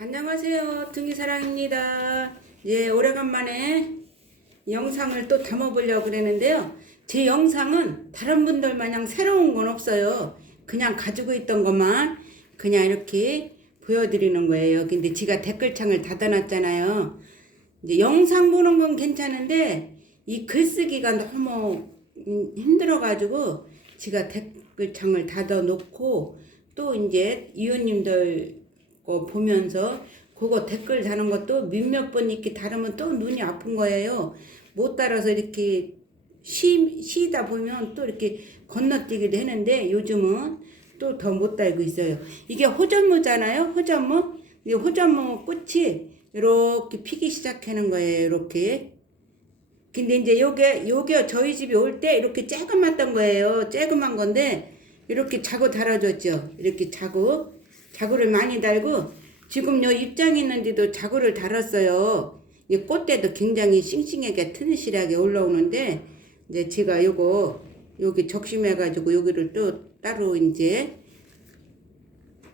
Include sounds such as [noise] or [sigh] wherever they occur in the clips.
안녕하세요. 등이사랑입니다. 예, 오래간만에 영상을 또 담아보려고 그랬는데요. 제 영상은 다른 분들 마냥 새로운 건 없어요. 그냥 가지고 있던 것만 그냥 이렇게 보여드리는 거예요. 근데 제가 댓글창을 닫아놨잖아요. 이제 영상 보는 건 괜찮은데 이 글쓰기가 너무 음, 힘들어 가지고 제가 댓글창을 닫아 놓고 또 이제 이웃님들 거 보면서 그거 댓글 다는 것도 몇몇 번 이렇게 다르면 또 눈이 아픈 거예요. 못 따라서 이렇게 쉬, 쉬다 보면 또 이렇게 건너뛰기도 했는데 요즘은 또 더 못 달고 있어요. 이게 호전무잖아요. 호전무. 이 호전무 꽃이 이렇게 피기 시작하는 거예요. 이렇게. 근데 이제 요게 요게 저희 집에 올 때 이렇게 쬐그맣던 거예요. 쬐그만 건데 이렇게 자구 달아줬죠. 이렇게 자구 자구를 많이 달고 지금 요 입장에 있는데도 자구를 달았어요. 이 꽃대도 굉장히 싱싱하게 튼실하게 올라오는데 이제 제가 요거 여기 적심해가지고 여기를 또 따로 이제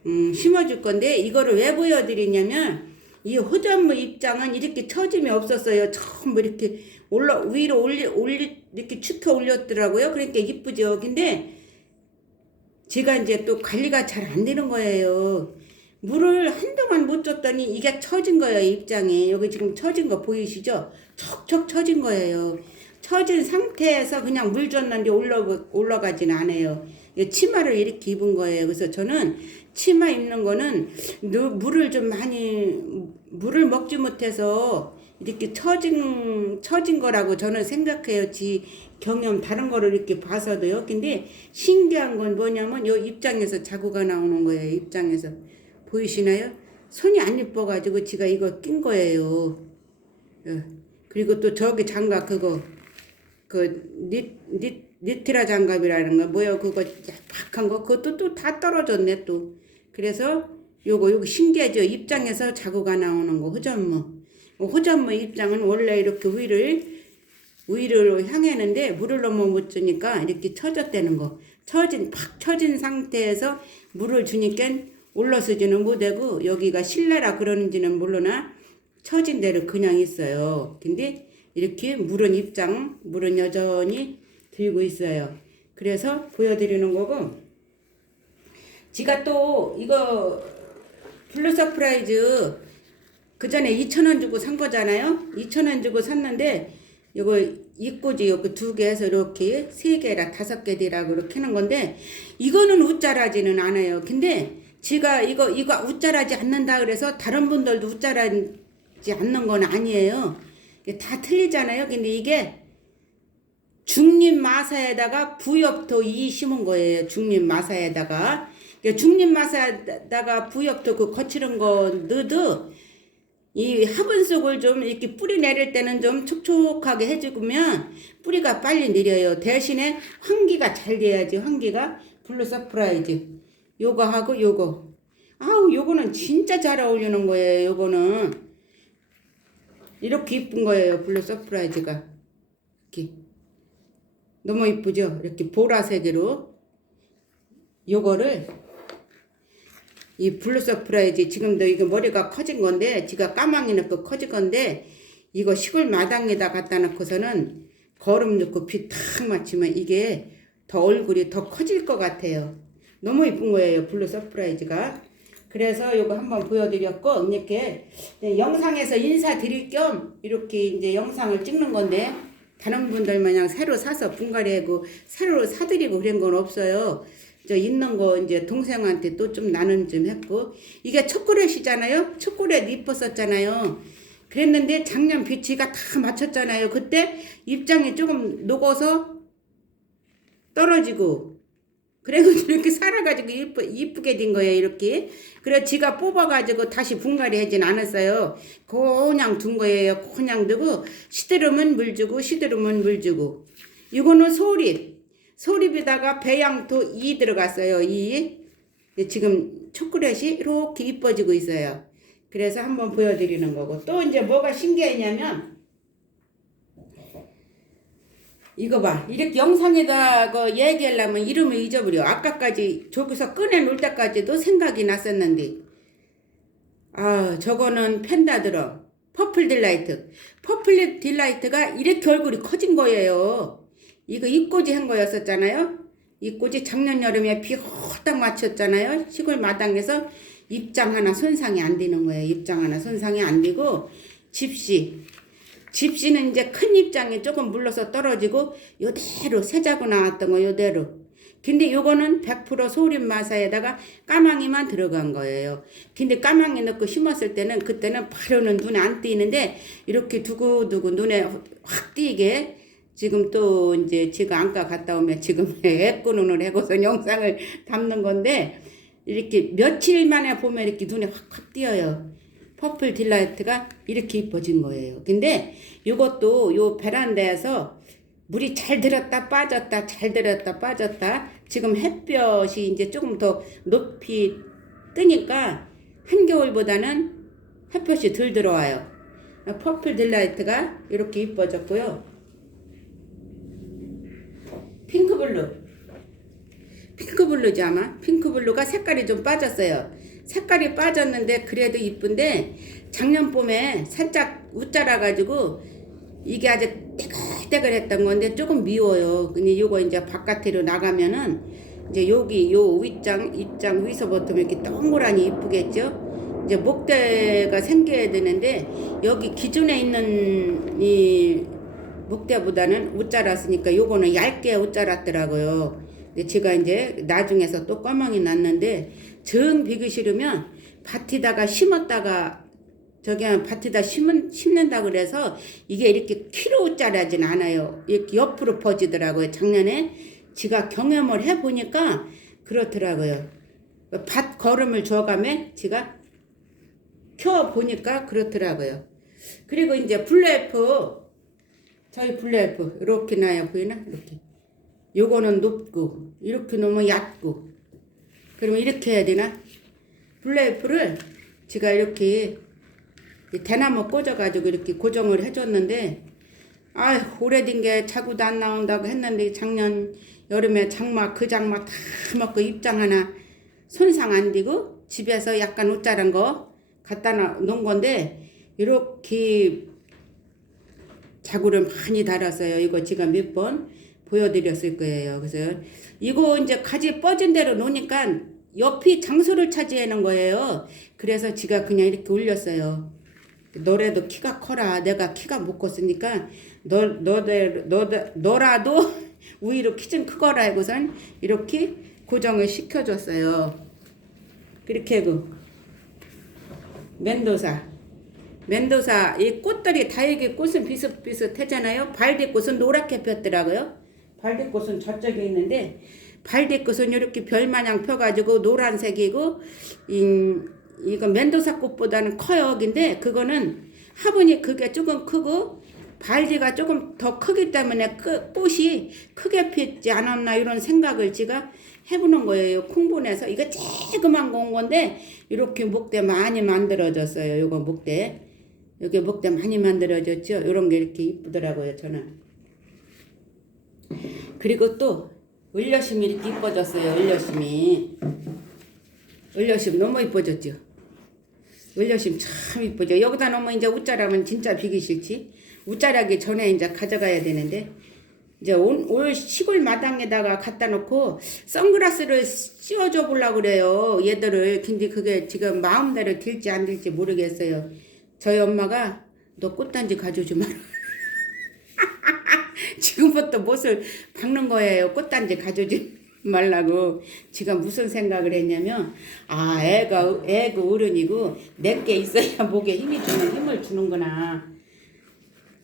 음, 심어줄 건데 이거를 왜 보여드리냐면 이 호전무 입장은 이렇게 처짐이 없었어요. 전부 이렇게 올라 위로 올리 올리 이렇게 축혀 올렸더라고요. 그러니까 이쁘죠. 근데 제가 이제 또 관리가 잘 안 되는 거예요. 물을 한동안 못 줬더니 이게 처진 거예요, 입장에. 여기 지금 처진 거 보이시죠? 척척 처진 거예요. 처진 상태에서 그냥 물 줬는데 올라가, 올라가진 않아요. 이 치마를 이렇게 입은 거예요. 그래서 저는 치마 입는 거는 누- 물을 좀 많이, 물을 먹지 못해서 이렇게 처진, 처진 거라고 저는 생각해요. 지 경험 다른 거를 이렇게 봐서도요. 근데 신기한 건 뭐냐면 요 입장에서 자구가 나오는 거예요. 입장에서. 보이시나요? 손이 안 이뻐가지고 지가 이거 낀 거예요. 예. 그리고 또 저기 장갑 그거 그 니, 니, 니트라 장갑이라는 거 뭐요 그거 약박한 거 그것도 또 다 떨어졌네 또 그래서 요거 요거 신기하죠 입장에서 자구가 나오는 거 호전무 호전무 입장은 원래 이렇게 위를 위를 향했는데 물을 너무 못 주니까 이렇게 처졌다는 거 처진 팍 처진 상태에서 물을 주니까 올라서지는 못하고 여기가 실내라 그러는지는 모르나 처진 대로 그냥 있어요. 근데 이렇게 물은 입장, 물은 여전히 들고 있어요. 그래서 보여드리는 거고, 지가 또 이거 블루 서프라이즈 그 전에 2,000원 주고 산 거잖아요. 2,000원 주고 샀는데 이거 이꼬지 이렇게 두개 해서 이렇게 세 개라 다섯 개 되라고 이렇게 하는 건데 이거는 웃자라지는 않아요. 근데 지가 이거 이거 웃자라지 않는다 그래서 다른 분들도 웃자라지 않는 건 아니에요. 다 틀리잖아요. 근데 이게 중립 마사에다가 부엽토 이 심은 거예요. 중립 마사에다가 중립 마사에다가 부엽토 그 거칠은 거 넣어도 이 화분 속을 좀 이렇게 뿌리 내릴 때는 좀 촉촉하게 해주면 뿌리가 빨리 내려요. 대신에 환기가 잘 돼야지 환기가 블루 서프라이즈 요거 하고 요거 아우 요거는 진짜 잘 어울리는 거예요. 요거는 이렇게 이쁜 거예요. 블루 서프라이즈가 이렇게 너무 이쁘죠? 이렇게 보라색으로 요거를 이 블루 서프라이즈 지금도 이거 머리가 커진 건데 지가 까망이 넣고 커진 건데 이거 시골 마당에다 갖다 놓고서는 거름 넣고 빛탁 맞추면 이게 더 얼굴이 더 커질 것 같아요. 너무 이쁜 거예요. 블루 서프라이즈가. 그래서 이거 한번 보여드렸고 이렇게 영상에서 인사드릴 겸 이렇게 이제 영상을 찍는 건데 다른 분들 마냥 새로 사서 분갈이하고 새로 사드리고 그런 건 없어요. 저 있는 거 이제 동생한테 또 좀 나눔 좀 했고 이게 초콜릿이잖아요. 초콜릿 이뻤었잖아요. 그랬는데 작년 비치가 다 맞췄잖아요. 그때 입장이 조금 녹아서 떨어지고 그래가지고 [laughs] 이렇게 살아가지고 이쁘, 이쁘게 된 거예요, 이렇게. 그래, 지가 뽑아가지고 다시 분갈이 하진 않았어요. 그냥 둔 거예요. 그냥 두고, 시드름은 물 주고, 시드름은 물 주고. 이거는 소립. 소립에다가 배양토 2 들어갔어요, 2. 지금 초콜릿이 이렇게 이뻐지고 있어요. 그래서 한번 보여드리는 거고. 또 이제 뭐가 신기했냐면, 이거 봐. 이렇게 영상에다 그 얘기하려면 이름을 잊어버려. 아까까지 저기서 꺼내 놓을 때까지도 생각이 났었는데. 아, 저거는 펜다드럼, 퍼플 딜라이트. 퍼플 딜라이트가 이렇게 얼굴이 커진 거예요. 이거 입꼬지 한 거였었잖아요. 입꼬지 작년 여름에 비 호딱 맞췄잖아요. 시골 마당에서 입장 하나 손상이 안 되는 거예요. 입장 하나 손상이 안 되고 집시. 집시는 이제 큰 입장이 조금 물러서 떨어지고 요대로 새자고 나왔던 거 요대로. 근데 요거는 100% 소림 마사에다가 까망이만 들어간 거예요. 근데 까망이 넣고 심었을 때는 그때는 바로는 눈에 안 띄는데 이렇게 두고두고 눈에 확 띄게 지금 또 이제 제가 안과 갔다 오면 지금 [laughs] 애꾸눈을 해고서 영상을 담는 건데 이렇게 며칠 만에 보면 이렇게 눈에 확확 띄어요. 퍼플 딜라이트가 이렇게 이뻐진 거예요. 근데 이것도 요 베란다에서 물이 잘 들었다 빠졌다 잘 들었다 빠졌다 지금 햇볕이 이제 조금 더 높이 뜨니까 한겨울보다는 햇볕이 덜 들어와요. 퍼플 딜라이트가 이렇게 이뻐졌고요. 핑크블루. 핑크블루지 아마? 핑크블루가 색깔이 좀 빠졌어요. 색깔이 빠졌는데 그래도 이쁜데 작년 봄에 살짝 웃자라 가지고 이게 아주 떼글떼글했던 건데 조금 미워요. 근데 이거 이제 바깥으로 나가면은 이제 여기 요 윗장 입장 위서부터 이렇게 동그라니 이쁘겠죠? 이제 목대가 생겨야 되는데 여기 기존에 있는 이 목대보다는 웃자랐으니까 요거는 얇게 웃자랐더라고요. 근데 제가 이제 나중에서 또 꺼멍이 났는데 정 비기 싫으면 밭에다가 심었다가 저기 밭에다 심은, 심는다 그래서 이게 이렇게 키로 웃자라진 않아요. 이렇게 옆으로 퍼지더라고요. 작년에 제가 경험을 해보니까 그렇더라고요. 밭 걸음을 줘가며 제가 켜보니까 그렇더라고요. 그리고 이제 블루에프 저희 블루엘프 이렇게 나요. 보이나? 이렇게. 요거는 높고 이렇게 놓으면 얕고. 그러면 이렇게 해야 되나? 블루엘프를 제가 이렇게 이 대나무 꽂아가지고 이렇게 고정을 해줬는데 아 오래된 게 자구도 안 나온다고 했는데 작년 여름에 장마 그 장마 다 먹고 입장 하나 손상 안 되고 집에서 약간 옷자란 거 갖다 놓은 건데 이렇게 자구를 많이 달았어요. 이거 제가 몇 번 보여드렸을 거예요. 그래서 이거 이제 가지 뻗은 대로 놓으니까 옆이 장소를 차지하는 거예요. 그래서 제가 그냥 이렇게 올렸어요. 너래도 키가 커라. 내가 키가 못 컸으니까 너 너대 너대 너라도 [laughs] 위로 키 좀 크거라 하고선 이렇게 고정을 시켜줬어요. 그렇게 그 멘도사 멘도사 이 꽃들이 다육이 꽃은 비슷비슷하잖아요. 발대꽃은 노랗게 폈더라고요. 발대꽃은 저쪽에 있는데 발대꽃은 이렇게 별마냥 펴가지고 노란색이고 이, 이거 멘도사 꽃보다는 커요. 근데 그거는 화분이 그게 조금 크고 발디가 조금 더 크기 때문에 그 꽃이 크게 피지 않았나 이런 생각을 제가 해보는 거예요. 콩분해서 이거 조그만 건 건데 이렇게 목대 많이 만들어졌어요. 이거 목대. 여기 목대 많이 만들어졌죠. 이런 게 이렇게 이쁘더라고요. 저는. 그리고 또 을려심이 이렇게 이뻐졌어요. 을려심이. 을려심 너무 이뻐졌죠. 을려심 참 이쁘죠. 여기다 놓으면 이제 웃자라면 진짜 비기 싫지. 웃자라기 전에 이제 가져가야 되는데 이제 올, 올 시골 마당에다가 갖다 놓고 선글라스를 씌워줘 보려고 그래요. 얘들을. 근데 그게 지금 마음대로 될지 안 될지 모르겠어요. 저희 엄마가 너 꽃단지 가져오지 마라. [laughs] 지금부터 못을 박는 거예요. 꽃단지 가져오지 말라고. 지가 무슨 생각을 했냐면, 아, 애가, 애가 어른이고, 내게 있어야 목에 힘이 주는, 힘을 주는구나.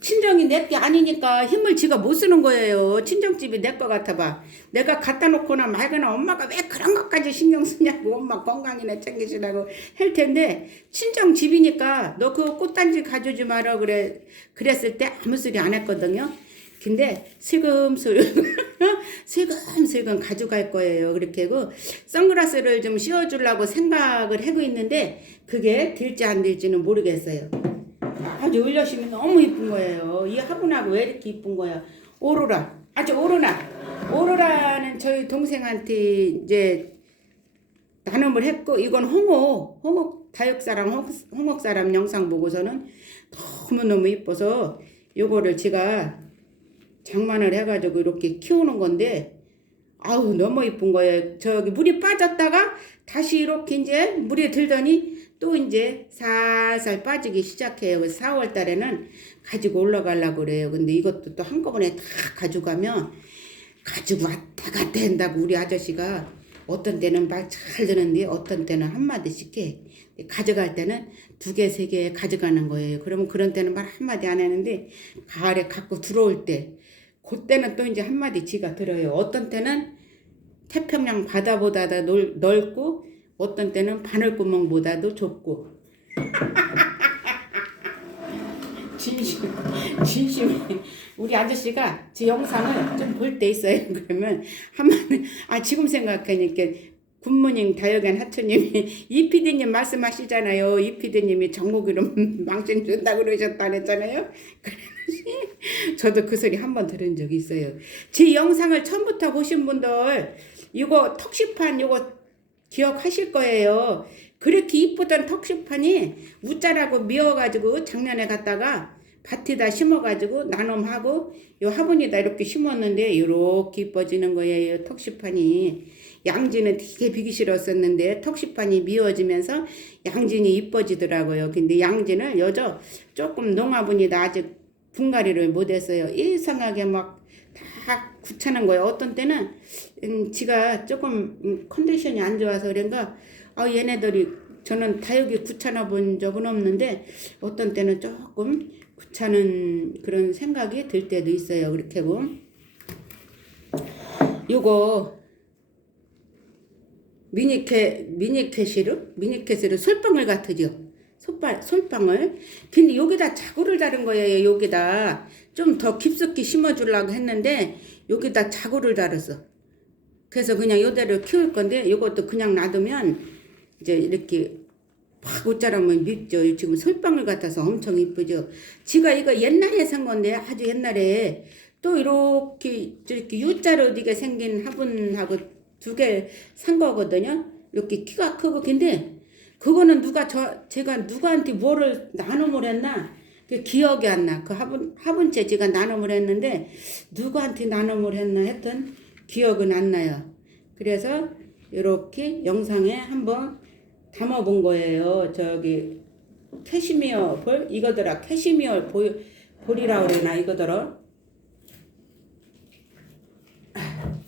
친정이 내 게 아니니까 힘을 지가 못 쓰는 거예요. 친정집이 내 거 같아 봐. 내가 갖다 놓거나 말거나 엄마가 왜 그런 것까지 신경 쓰냐고 엄마 건강이나 챙기시라고 할 텐데 친정집이니까 너 그 꽃단지 가져오지 마라 그래 그랬을 때 아무 소리 안 했거든요. 근데 슬금슬금 [laughs] 슬금슬금 가져갈 거예요. 그렇게 하고 선글라스를 좀 씌워주려고 생각을 하고 있는데 그게 될지 안 될지는 모르겠어요. 아주 을려심이 너무 이쁜 거예요. 이 화분하고 왜 이렇게 이쁜 거야? 오로라. 아주 오로라. 오로라는 저희 동생한테 이제 나눔을 했고 이건 홍어. 홍어 다육사람 홍- 홍옥사람 영상 보고서는 너무너무 이뻐서 요거를 제가 장만을 해가지고 이렇게 키우는 건데 아우 너무 이쁜 거예요. 저기 물이 빠졌다가 다시 이렇게 이제 물에 들더니 또 이제 살살 빠지기 시작해요. 그래서 4월 달에는 가지고 올라가려고 그래요. 근데 이것도 또 한꺼번에 다 가져가면 가지고 왔다 갔다 한다고 우리 아저씨가 어떤 때는 말 잘 듣는데 어떤 때는 한마디씩 해. 가져갈 때는 두 개, 세 개 가져가는 거예요. 그러면 그런 때는 말 한마디 안 하는데 가을에 갖고 들어올 때 그때는 또 이제 한마디 지가 들어요. 어떤 때는 태평양 바다보다 넓, 넓고 어떤 때는 바늘구멍보다도 좁고 진심 진심에 우리 아저씨가 제 영상을 좀 볼 때 있어요. 그러면 한번 아 지금 생각하니까 굿모닝 다여간 하트님이 이 PD님 말씀하시잖아요. 이 PD님이 정목이로 [laughs] 망신 준다 그러셨다 그랬잖아요. 저도 그 소리 한 번 들은 적이 있어요. 제 영상을 처음부터 보신 분들 이거 턱시판 이거 기억하실 거예요. 그렇게 이쁘던 턱시판이 우짜라고 미워가지고 작년에 갔다가 밭에다 심어가지고 나눔하고 요 화분에다 이렇게 심었는데 이렇게 이뻐지는 거예요. 턱시판이 양지는 되게 비기 싫었었는데 턱시판이 미워지면서 양진이 이뻐지더라고요. 근데 양진을 여저 조금 농화분이다 아직 분갈이를 못했어요. 이상하게 막 다 굳차는 거예요. 어떤 때는 음, 지가 조금 음, 컨디션이 안 좋아서 그런가 아 얘네들이 저는 다육이 굳차나 본 적은 없는데 어떤 때는 조금 굳차는 그런 생각이 들 때도 있어요. 그렇게 고 요거 미니캐 미니캐시루 미니캐시루 솔방울 같으죠. 솔방 솔방울. 근데 여기다 자구를 다른 거예요. 여기다 좀 더 깊숙이 심어주려고 했는데 여기다 자구를 달았어. 그래서 그냥 요대로 키울 건데 이것도 그냥 놔두면 이제 이렇게 팍 옷자라면 밉죠. 지금 솔방울 같아서 엄청 이쁘죠. 지가 이거 옛날에 산 건데 아주 옛날에 또 이렇게 저렇게 U자로 이게 생긴 화분하고 두 개 산 거거든요. 이렇게 키가 크고 근데 그거는 누가 저 제가 누구한테 뭐를 나눔을 했나 그 기억이 안 나. 그 화분 화분째 제가 나눔을 했는데 누구한테 나눔을 했나 했던 기억은 안 나요. 그래서 이렇게 영상에 한번 담아 본 거예요. 저기 캐시미어 볼 이거더라. 캐시미어 볼 볼이라고 그러나 이거더라.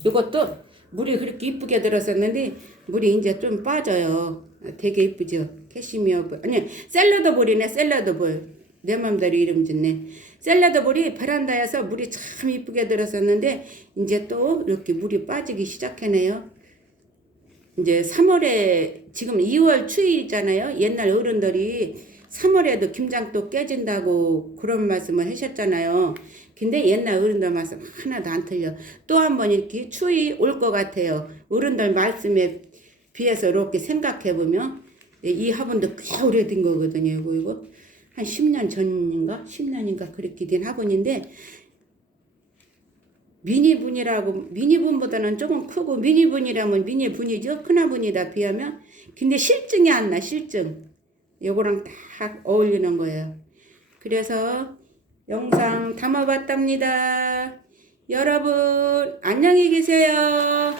이것도 물이 그렇게 이쁘게 들었었는데 물이 이제 좀 빠져요. 되게 이쁘죠. 캐시미어 볼. 아니 샐러드 볼이네 샐러드 볼. 내 맘대로 이름 짓네. 샐러드 볼이 베란다에서 물이 참 이쁘게 들었었는데 이제 또 이렇게 물이 빠지기 시작하네요. 이제 3월에 지금 2월 추위잖아요. 옛날 어른들이 3월에도 김장도 깨진다고 그런 말씀을 하셨잖아요. 근데 옛날 어른들 말씀 하나도 안 틀려. 또 한 번 이렇게 추위 올 것 같아요. 어른들 말씀에 비해서 이렇게 생각해 보면 이 화분도 꽤 오래된 거거든요. 이거 이거 한 10년 전인가? 10년인가 그렇게 된 화분인데 미니분이라고 미니분보다는 조금 크고 미니분이라면 미니분이죠? 큰 화분이다 비하면 근데 실증이 안 나 실증. 요거랑 딱 어울리는 거예요. 그래서 영상 담아봤답니다. 여러분 안녕히 계세요